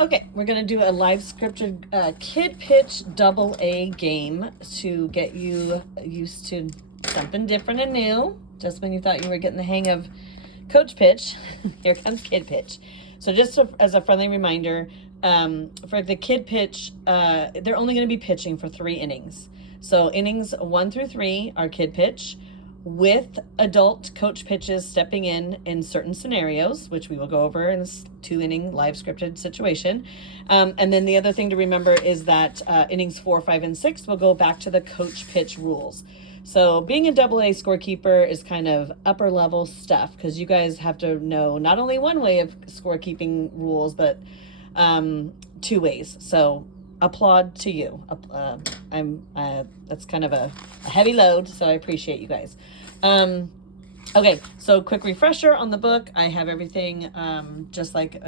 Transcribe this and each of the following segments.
Okay, we're going to do a live scripted kid pitch AA game to get you used to something different and new. Just when you thought you were getting the hang of coach pitch, here comes kid pitch. So just as a friendly reminder, for the kid pitch, they're only going to be pitching for 3 innings. So innings 1 through 3 are kid pitch, with adult coach pitches stepping in certain scenarios, which we will go over in this 2-inning live scripted situation. And then the other thing to remember is that innings 4, 5, and 6 will go back to the coach pitch rules. So being a AA scorekeeper is kind of upper level stuff, because you guys have to know not only one way of scorekeeping rules, but 2 ways. So applaud to you. That's kind of a heavy load, so I appreciate you guys. Okay, so quick refresher on the book. I have everything just like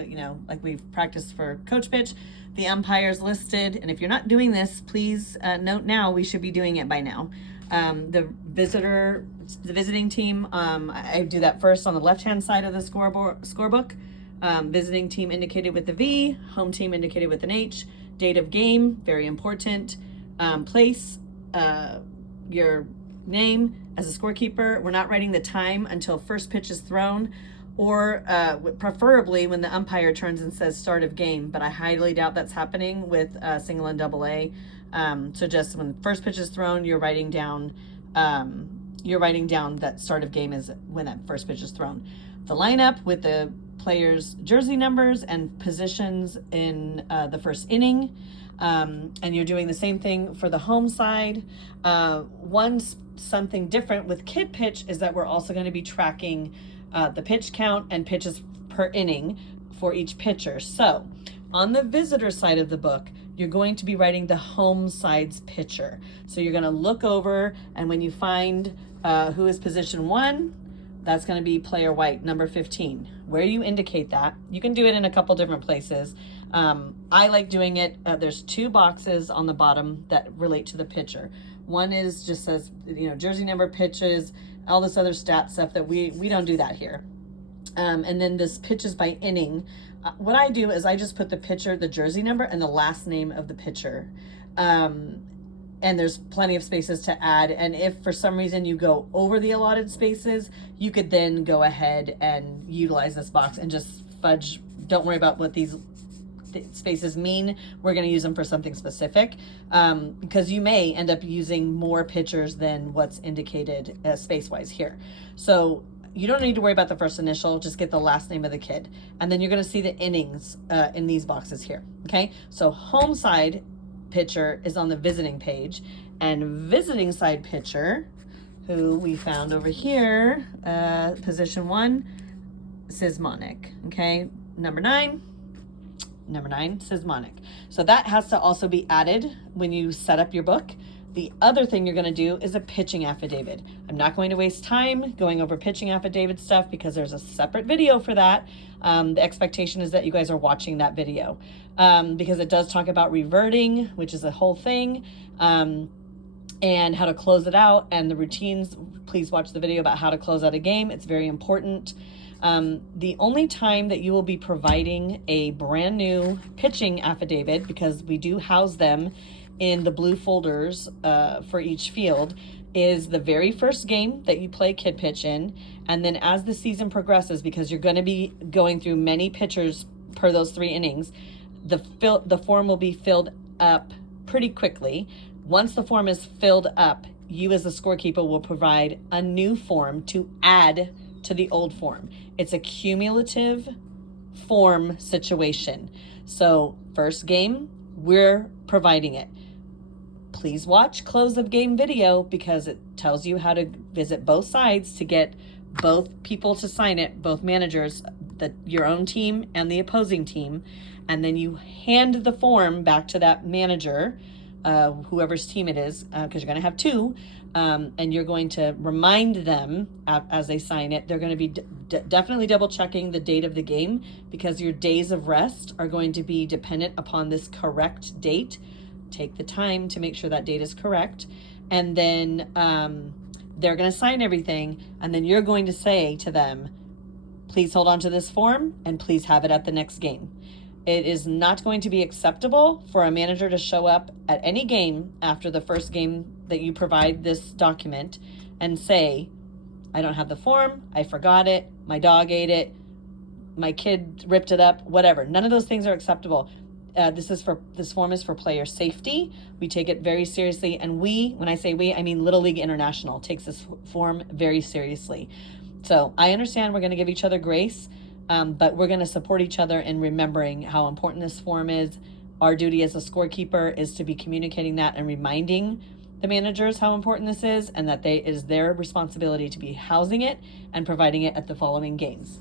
like we've practiced for coach pitch. The umpires listed, and if you're not doing this, please note now. We should be doing it by now. The visiting team. I do that first on the left-hand side of the scorebook. Visiting team indicated with the V, home team indicated with an H. Date of game, very important. Place, your name as a scorekeeper. We're not writing the time until first pitch is thrown, or preferably when the umpire turns and says start of game, but I highly doubt that's happening with single and AA. So just when first pitch is thrown, you're writing down that start of game is when that first pitch is thrown. The lineup with the players' jersey numbers and positions in the first inning. And you're doing the same thing for the home side. Something different with kid pitch is that we're also going to be tracking the pitch count and pitches per inning for each pitcher. So on the visitor side of the book, you're going to be writing the home side's pitcher. So you're going to look over, and when you find who is position 1, that's going to be player white, number 15. Where you indicate that, you can do it in a couple different places. I like doing it, there's 2 boxes on the bottom that relate to the pitcher. One is just says, jersey number, pitches, all this other stat stuff that we don't do that here. And then this pitches by inning. What I do is I just put the pitcher, the jersey number, and the last name of the pitcher. And there's plenty of spaces to add. And if for some reason you go over the allotted spaces, you could then go ahead and utilize this box and just fudge. Don't worry about what these spaces mean. We're going to use them for something specific, because you may end up using more pitchers than what's indicated space-wise here. So you don't need to worry about the first initial, just get the last name of the kid. And then you're going to see the innings in these boxes here. Okay, so home side pitcher is on the visiting page, and visiting side pitcher, who we found over here, position 1, Sismonic. Okay, number 9, Sismonic. So that has to also be added when you set up your book. The other thing you're going to do is a pitching affidavit. I'm not going to waste time going over pitching affidavit stuff because there's a separate video for that. The expectation is that you guys are watching that video, because it does talk about reverting, which is a whole thing, and how to close it out, and the routines. Please watch the video about how to close out a game. It's very important. The only time that you will be providing a brand new pitching affidavit, because we do house them in the blue folders for each field, is the very first game that you play kid pitch in. And then as the season progresses, because you're going to be going through many pitchers per those 3 innings, the form will be filled up pretty quickly. Once the form is filled up, you as the scorekeeper will provide a new form to add to the old form. It's a cumulative form situation. So first game, we're providing it. Please watch close of game video, because it tells you how to visit both sides to get both people to sign it, both managers, your own team and the opposing team. And then you hand the form back to that manager, whoever's team it is, because you're going to have 2, and you're going to remind them as they sign it. They're going to be definitely double checking the date of the game, because your days of rest are going to be dependent upon this correct date. Take the time to make sure that date is correct. And then they're going to sign everything, and then you're going to say to them, please hold on to this form and please have it at the next game. It is not going to be acceptable for a manager to show up at any game after the first game that you provide this document and say, I don't have the form, I forgot it, my dog ate it, my kid ripped it up, whatever. None of those things are acceptable. This form is for player safety. We take it very seriously. And when I say we, I mean Little League International takes this form very seriously. So I understand we're going to give each other grace, but we're going to support each other in remembering how important this form is. Our duty as a scorekeeper is to be communicating that and reminding the managers how important this is, and that it is their responsibility to be housing it and providing it at the following games.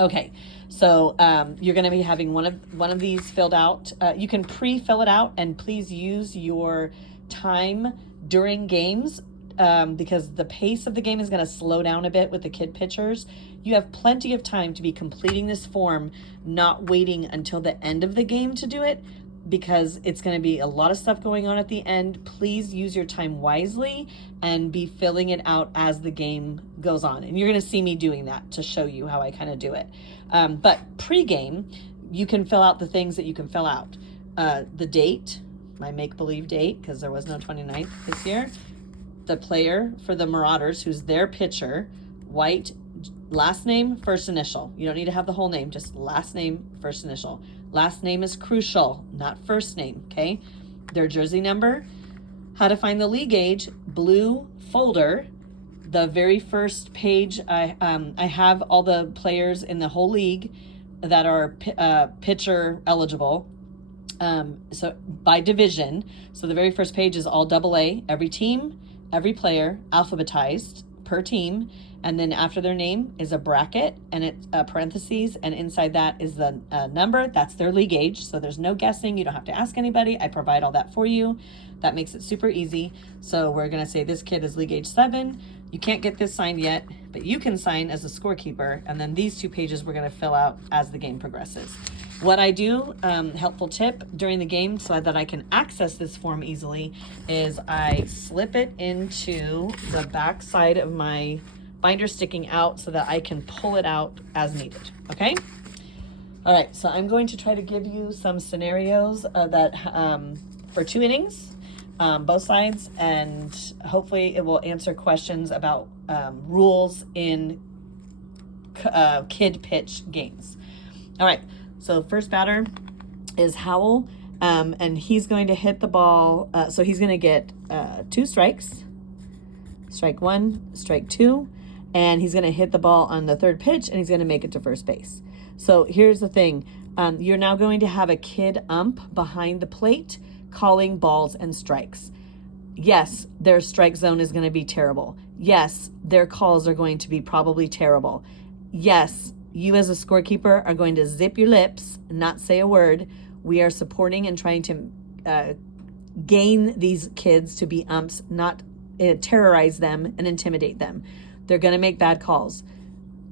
Okay, so you're going to be having one of these filled out. You can pre-fill it out, and please use your time during games because the pace of the game is going to slow down a bit with the kid pitchers. You have plenty of time to be completing this form, not waiting until the end of the game to do it, because it's going to be a lot of stuff going on at the end. Please use your time wisely and be filling it out as the game goes on. And you're going to see me doing that to show you how I kind of do it. But pre-game, you can fill out the things that you can fill out. The date, my make-believe date, because there was no 29th this year. The player for the Marauders, who's their pitcher, White, last name, first initial. You don't need to have the whole name, just last name, first initial. Last name is crucial, not first name, okay? Their jersey number, how to find the league age, blue folder. The very first page, I have all the players in the whole league that are pitcher eligible. So by division. So the very first page is all AA, every team, every player, alphabetized per team. And then after their name is a bracket and it's parentheses, and inside that is the number. That's their league age. So there's no guessing. You don't have to ask anybody. I provide all that for you. That makes it super easy. So we're going to say this kid is league age 7. You can't get this signed yet, but you can sign as a scorekeeper. And then these 2 pages we're going to fill out as the game progresses. What I do, helpful tip during the game so that I can access this form easily, is I slip it into the back side of my binder sticking out so that I can pull it out as needed, okay? All right, so I'm going to try to give you some scenarios for 2 innings, both sides, and hopefully it will answer questions about rules in kid pitch games. All right, so first batter is Howell, and he's going to hit the ball. So he's going to get 2 strikes, strike 1, strike 2, and he's going to hit the ball on the 3rd pitch, and he's going to make it to first base. So here's the thing. You're now going to have a kid ump behind the plate calling balls and strikes. Yes, their strike zone is going to be terrible. Yes, their calls are going to be probably terrible. Yes, you as a scorekeeper are going to zip your lips and not say a word. We are supporting and trying to gain these kids to be umps, not terrorize them and intimidate them. They're going to make bad calls.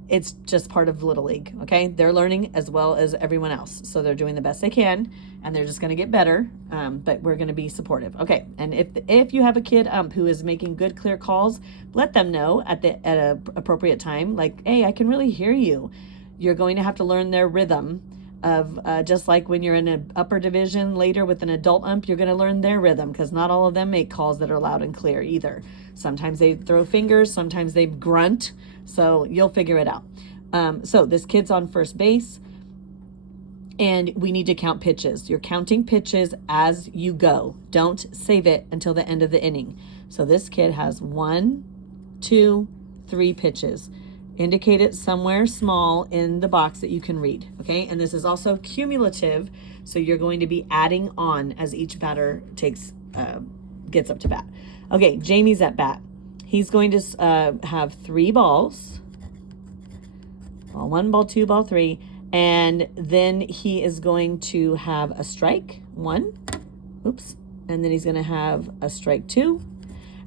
It's just part of Little League, okay? They're learning as well as everyone else. So they're doing the best they can, and they're just going to get better, but we're going to be supportive. Okay, and if you have a kid who is making good, clear calls, let them know at an appropriate time, like, hey, I can really hear you. You're going to have to learn their rhythm of, just like when you're in an upper division later with an adult ump, you're going to learn their rhythm, because not all of them make calls that are loud and clear either. Sometimes they throw fingers, sometimes they grunt, so you'll figure it out. So this kid's on first base, and we need to count pitches. You're counting pitches as you go. Don't save it until the end of the inning. So this kid has 1, 2, 3 pitches. Indicate it somewhere small in the box that you can read, okay? And this is also cumulative, so you're going to be adding on as each batter gets up to bat. Okay, Jamie's at bat. He's going to have 3 balls. Ball 1, ball 2, ball 3. And then he is going to have a strike, 1. Oops. And then he's going to have a strike 2.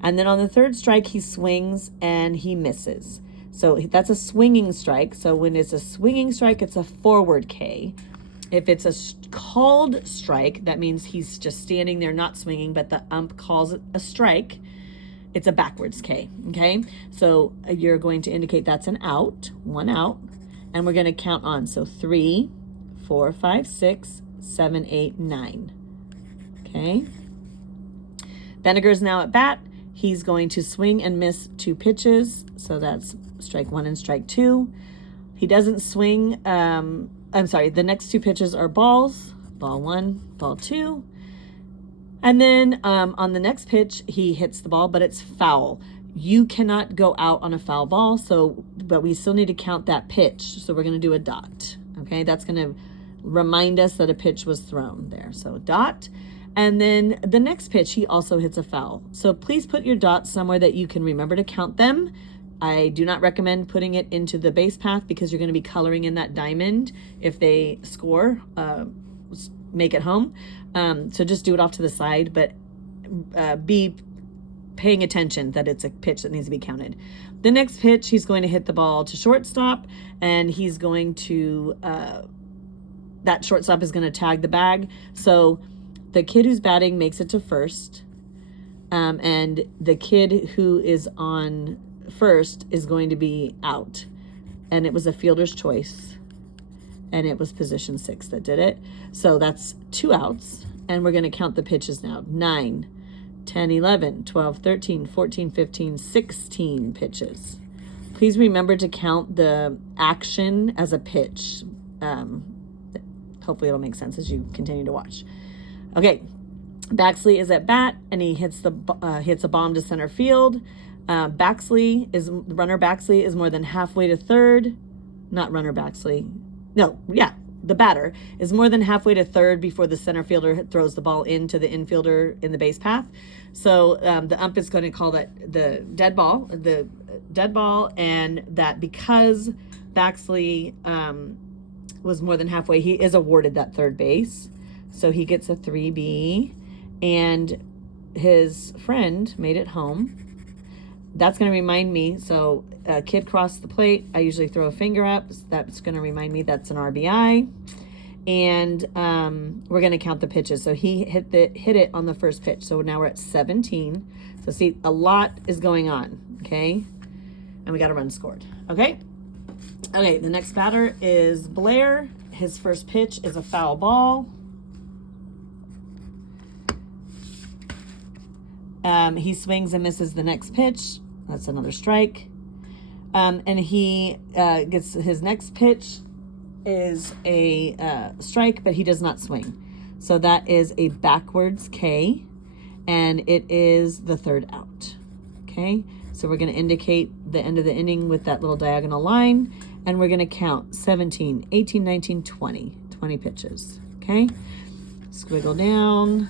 And then on the 3rd strike, he swings and he misses. So that's a swinging strike. So when it's a swinging strike, it's a forward K. If it's a called strike, that means he's just standing there not swinging, but the ump calls it a strike. It's a backwards K, okay? So you're going to indicate that's an out, 1 out, and we're going to count on. So 3, 4, 5, 6, 7, 8, 9. Okay. Benniger is now at bat. He's going to swing and miss 2 pitches. So that's strike 1 and strike 2. He doesn't swing. I'm sorry. The next 2 pitches are balls. Ball 1, ball 2. And then on the next pitch, he hits the ball, but it's foul. You cannot go out on a foul ball, but we still need to count that pitch. So we're going to do a dot. Okay, that's going to remind us that a pitch was thrown there. So dot. And then the next pitch, he also hits a foul. So please put your dots somewhere that you can remember to count them. I do not recommend putting it into the base path because you're going to be coloring in that diamond if they score, make it home. So just do it off to the side, but be paying attention that it's a pitch that needs to be counted. The next pitch, he's going to hit the ball to shortstop, and he's going to, that shortstop is going to tag the bag. So the kid who's batting makes it to first, and the kid who is on first is going to be out. And it was a fielder's choice, and it was position 6 that did it. So that's 2 outs, and we're going to count the pitches now. 9, 10, 11, 12, 13, 14, 15, 16 pitches. Please remember to count the action as a pitch. Hopefully it'll make sense as you continue to watch. Okay, Baxley is at bat, and he hits a bomb to center field. Runner Baxley is more than halfway to third. Not runner Baxley. No, yeah, the batter is more than halfway to third before the center fielder throws the ball into the infielder in the base path. So the ump is going to call that the dead ball, and that because Baxley was more than halfway, he is awarded that third base. So he gets a 3B, and his friend made it home. That's going to remind me, so a kid crossed the plate, I usually throw a finger up. So that's going to remind me that's an RBI. And we're going to count the pitches. So he hit it on the first pitch. So now we're at 17. So see, a lot is going on, okay? And we got a run scored, okay? Okay, the next batter is Blair. His first pitch is a foul ball. He swings and misses the next pitch. That's another strike. And he gets his next pitch is a strike, but he does not swing. So that is a backwards K, and it is the 3rd out. Okay, so we're going to indicate the end of the inning with that little diagonal line, and we're going to count 17, 18, 19, 20 pitches. Okay, squiggle down.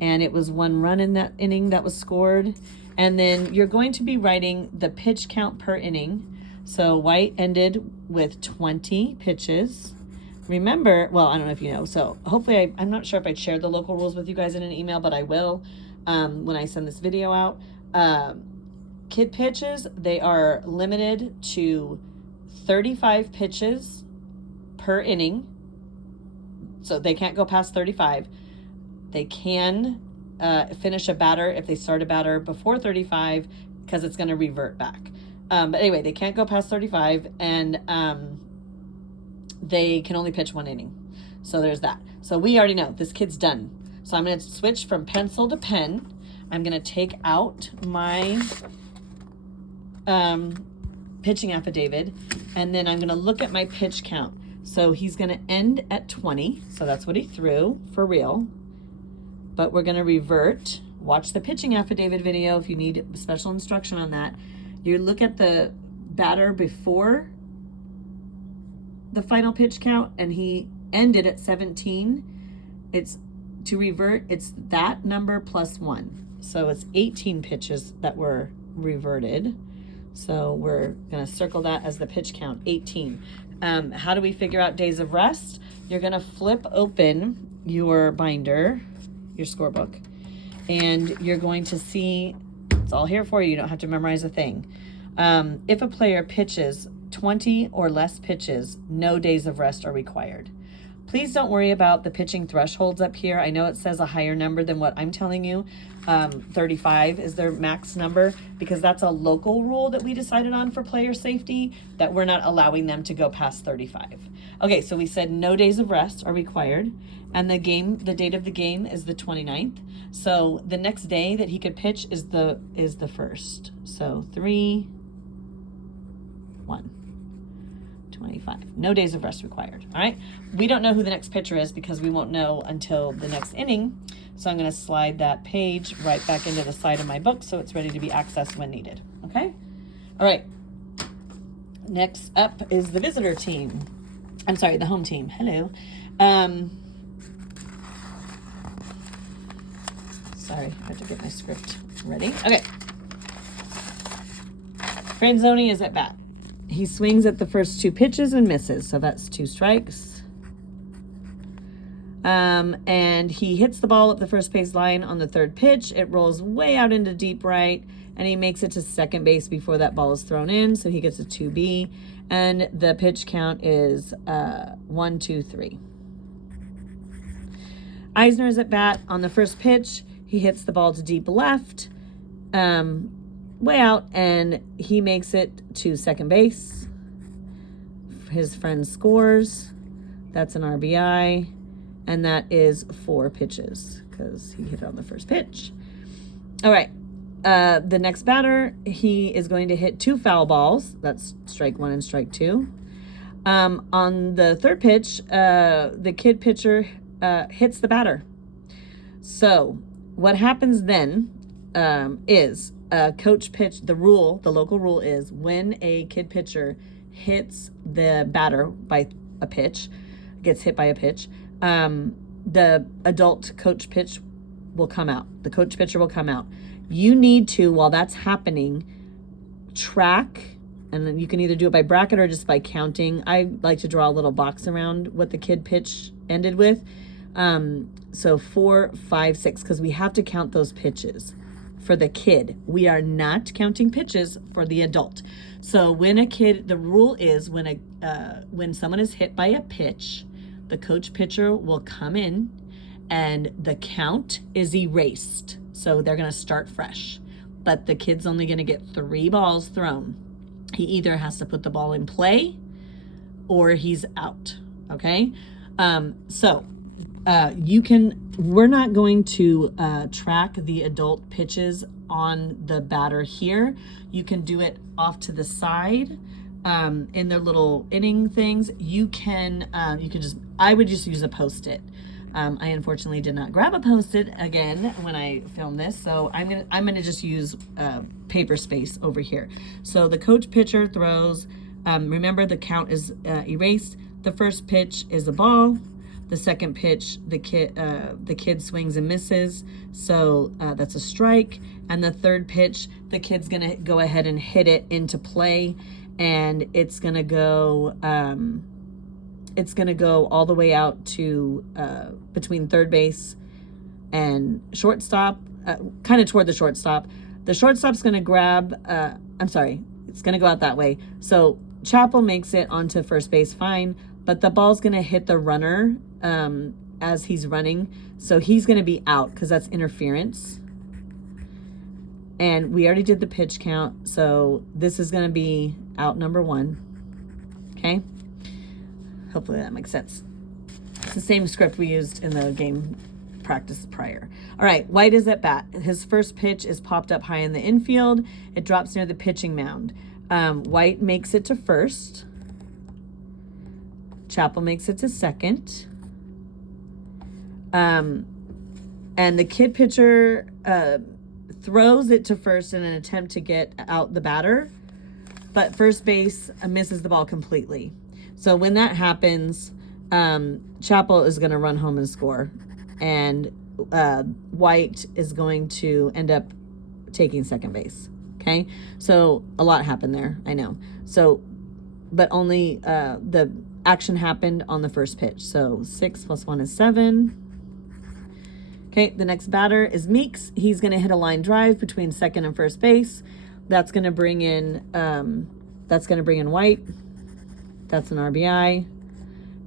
And it was 1 run in that inning that was scored. And then you're going to be writing the pitch count per inning. So White ended with 20 pitches. Remember, well, I don't know if you know, so hopefully I'm not sure if I shared the local rules with you guys in an email, but I will when I send this video out. Kid pitches, they are limited to 35 pitches per inning. So they can't go past 35. They can finish a batter if they start a batter before 35 because it's going to revert back. But anyway, they can't go past 35, and they can only pitch 1 inning. So there's that. So we already know this kid's done. So I'm going to switch from pencil to pen. I'm going to take out my pitching affidavit, and then I'm going to look at my pitch count. So he's going to end at 20. So that's what he threw for real. But we're going to revert. Watch the pitching affidavit video if you need special instruction on that. You look at the batter before the final pitch count, and he ended at 17. It's to revert, it's that number plus 1. So it's 18 pitches that were reverted. So we're going to circle that as the pitch count, 18. How do we figure out days of rest? You're going to flip open your binder, your scorebook, and you're going to see, it's all here for you. You don't have to memorize a thing. If a player pitches 20 or less pitches, no days of rest are required. Please don't worry about the pitching thresholds up here. I know it says a higher number than what I'm telling you. 35 is their max number, because that's a local rule that we decided on for player safety, that we're not allowing them to go past 35. Okay, so we said no days of rest are required, and the date of the game is the 29th. So the next day that he could pitch is the 1st. So 3/1/25. No days of rest required. All right. We don't know who the next pitcher is because we won't know until the next inning. So I'm going to slide that page right back into the side of my book so it's ready to be accessed when needed. Okay. All right. Next up is the visitor team. I'm sorry, the home team. Hello. Sorry, I have to get my script ready. Okay. Franzoni is at bat. He swings at the first 2 pitches and misses, so that's 2 strikes. And he hits the ball up the first base line on the 3rd pitch. It rolls way out into deep right, and he makes it to second base before that ball is thrown in, so he gets a 2B. And the pitch count is 1, 2, 3. Eisner is at bat on the first pitch. He hits the ball to deep left, way out, and he makes it to second base. His friend scores. That's an RBI, and that is 4 pitches because he hit it on the first pitch. All right. The next batter, he is going to hit 2 foul balls. That's strike 1 and strike 2. On the 3rd pitch, the kid pitcher hits the batter. So what happens then is coach pitch. The local rule is when a kid pitcher hits the batter by a pitch, gets hit by a pitch, the adult coach pitch will come out. The coach pitcher will come out. You need to, while that's happening, track, and then you can either do it by bracket or just by counting. I like to draw a little box around what the kid pitch ended with. So 4, 5, 6, because we have to count those pitches for the kid. We are not counting pitches for the adult. So when a kid, the rule is when someone is hit by a pitch, the coach pitcher will come in and the count is erased. So they're going to start fresh, but the kid's only going to get 3 balls thrown. He either has to put the ball in play or he's out. Okay. We're not going to track the adult pitches on the batter here. You can do it off to the side in their little inning things. I would just use a Post-it. I unfortunately did not grab a Post-it again when I filmed this, so I'm gonna just use paper space over here. So the coach pitcher throws. Remember, the count is erased. The first pitch is a ball. The second pitch, the kid swings and misses, so that's a strike. And the 3rd pitch, the kid's gonna go ahead and hit it into play, and it's gonna go all the way out to between 3rd base and shortstop, kind of toward the shortstop. The shortstop's gonna grab. It's gonna go out that way. So Chappell makes it onto first base, fine. But the ball's going to hit the runner as he's running. So he's going to be out because that's interference. And we already did the pitch count. So this is going to be out number 1. Okay. Hopefully that makes sense. It's the same script we used in the game practice prior. All right. White is at bat. His first pitch is popped up high in the infield. It drops near the pitching mound. White makes it to first. Chappell makes it to second. And the kid pitcher throws it to first in an attempt to get out the batter, but first base misses the ball completely. So when that happens, Chappell is going to run home and score, and White is going to end up taking second base. Okay, so a lot happened there, I know. So, but only the action happened on the first pitch. So 6 + 1 is 7. Okay, the next batter is Meeks. He's going to hit a line drive between second and first base. That's going to bring in White. That's an RBI.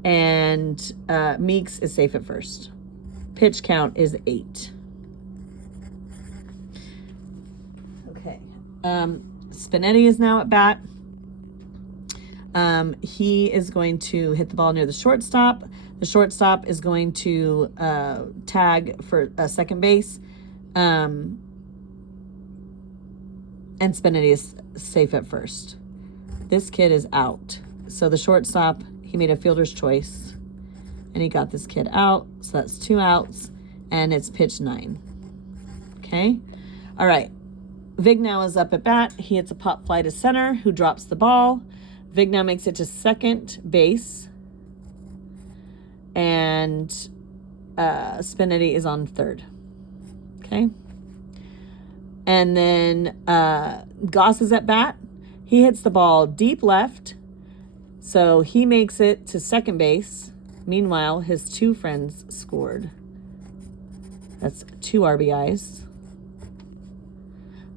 And Meeks is safe at first. Pitch count is 8. Okay. Spinetti is now at bat. He is going to hit the ball near the shortstop. The shortstop is going to tag for second base. And Spinetti is safe at first. This kid is out. So the shortstop, he made a fielder's choice. And he got this kid out. So that's 2 outs. And it's pitch 9. Okay? All right. Vig now is up at bat. He hits a pop fly to center, who drops the ball. Vig now makes it to second base. And Spinetti is on third. Okay? And then Goss is at bat. He hits the ball deep left. So he makes it to second base. Meanwhile, his 2 friends scored. That's 2 RBIs.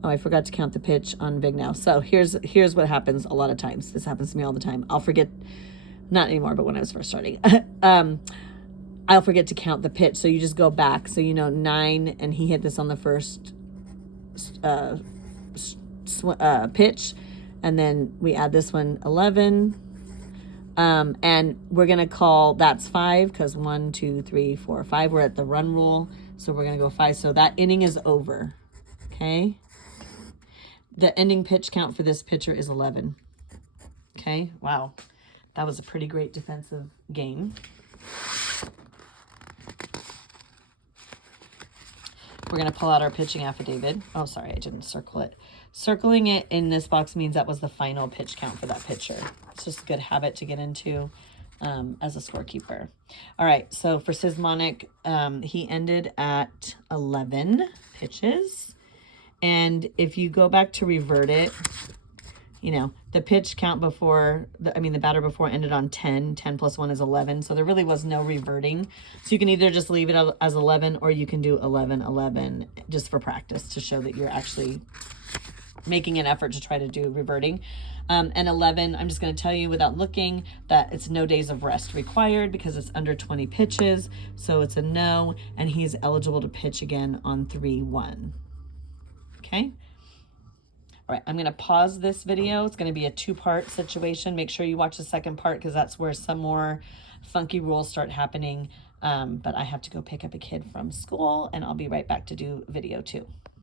Oh, I forgot to count the pitch on Vig now. So here's what happens a lot of times. This happens to me all the time. I'll forget, not anymore, but when I was first starting. I'll forget to count the pitch. So you just go back. So 9, and he hit this on the first pitch. And then we add this one, 11. And we're going to call that's 5 because 1, 2, 3, 4, 5. We're at the run rule. So we're going to go 5. So that inning is over. Okay. The ending pitch count for this pitcher is 11. Okay. Wow. That was a pretty great defensive game. We're going to pull out our pitching affidavit. Oh, sorry, I didn't circle it. Circling it in this box means that was the final pitch count for that pitcher. It's just a good habit to get into as a scorekeeper. All right, so for Sismonic, he ended at 11 pitches. And if you go back to revert it, the pitch count before, the batter before ended on 10. 10 plus 1 is 11. So there really was no reverting. So you can either just leave it as 11 or you can do 11, 11 just for practice to show that you're actually making an effort to try to do reverting. And 11, I'm just going to tell you without looking that it's no days of rest required because it's under 20 pitches. So it's a no, and he's eligible to pitch again on 3-1. Okay. All right, I'm going to pause this video. It's going to be a 2-part situation. Make sure you watch the second part because that's where some more funky rules start happening. But I have to go pick up a kid from school, and I'll be right back to do video 2.